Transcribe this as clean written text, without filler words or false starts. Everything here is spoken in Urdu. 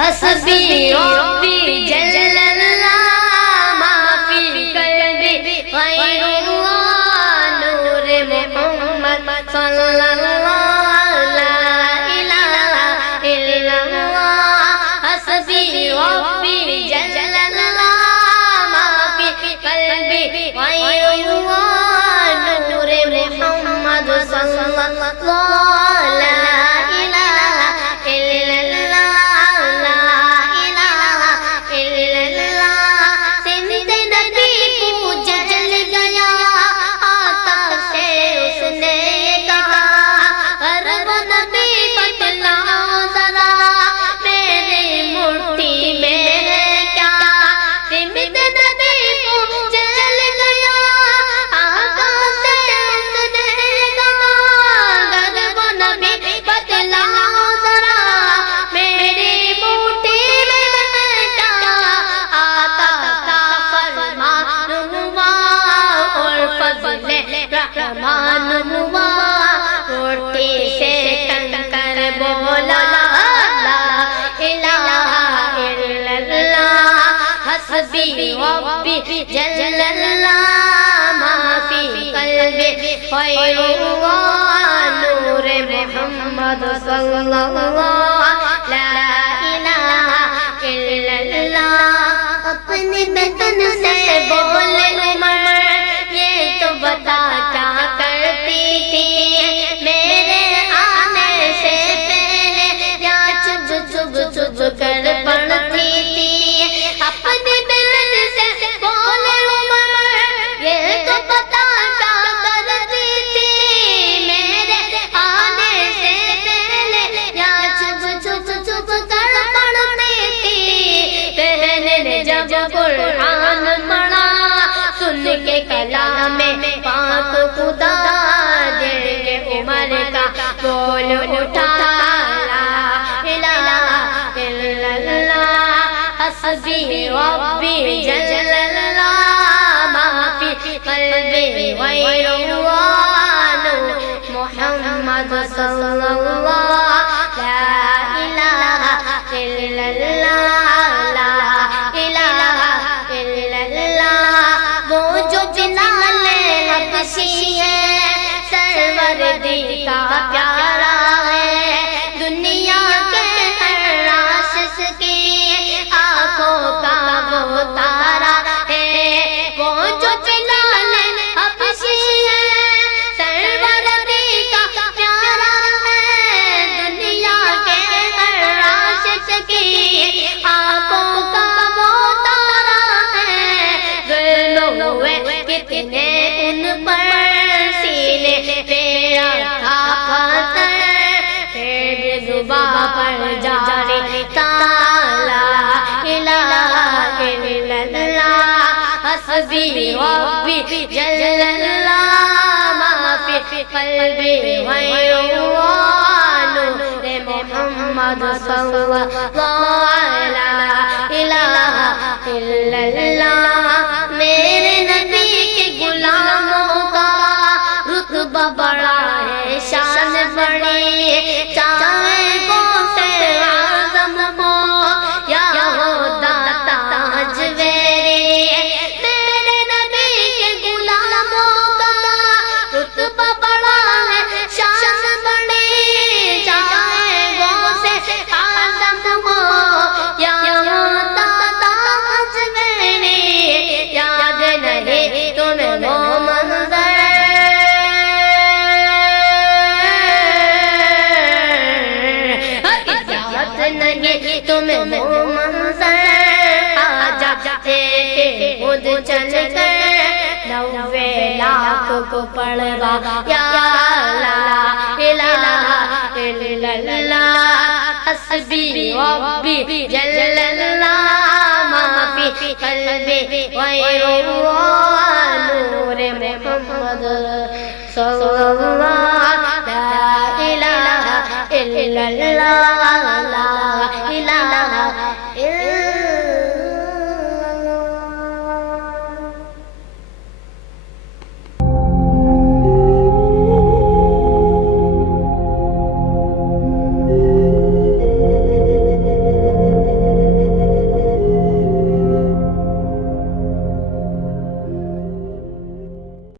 حسبی ربی جل اللہ ما فی قلبی غیر اللہ نور محمد صلی اللہ لا الہ الا اللہ حسبی ربی جل اللہ ما فی قلبی غیر اللہ نور محمد صلی اللہ لا حسبی ربی جل اللہ ما فی قلبی غیر اللہ نور محمد صلی اللہ لا الہ الا اللہ اپنے بدن سے بول عمر یہ تو بتا کیا کرتی تھی میرے آنے سے پہلے یا چب چب چب کر پڑھتی تھی اپنے بدن سے بول عمر یہ تو بتا کیا کرتی تھی میرے آنے سے پہلے یا چب چب چب کر پڑھتی تھی بہن نے جب قرآن پڑھا سن کے کلام پاک خدا دل عمر کا بول اٹھا حسبی ربی جل اللہ ما فی قلبی غیر اللہ محمد صلی اللہ لا الہ الا اللہ لا الہ الا اللہ وہ جو بلال حبشی ہے سرور دی کا پیارا ہے دنیا کے ہر عاشق کی وہ تارا ہے وہ جو بلال حبشی ہے سرور دی کا پیارا ہے دنیا کے ہر عاشق کی آنکھوں کا وہ تارا ہے گلوں ہوئے کتنے ان پر سینے پہ رکھا پتھر پھر زباں پر جاری حسبی ربی جل اللہ ما فی قلبی غیر اللہ نور محمد صلی اللہ لا الہ الا اللہ میرے نبی کے غلاموں کا رتبہ بڑا ہے شان بڑی چاہے کو سے اعظم ہو یا ہو داتا جویری تمہیں وہ منظر آ جاتے خود چل کر 90 لاکھ کو پڑھوا یا لا الہ الا اللہ حسبی ربی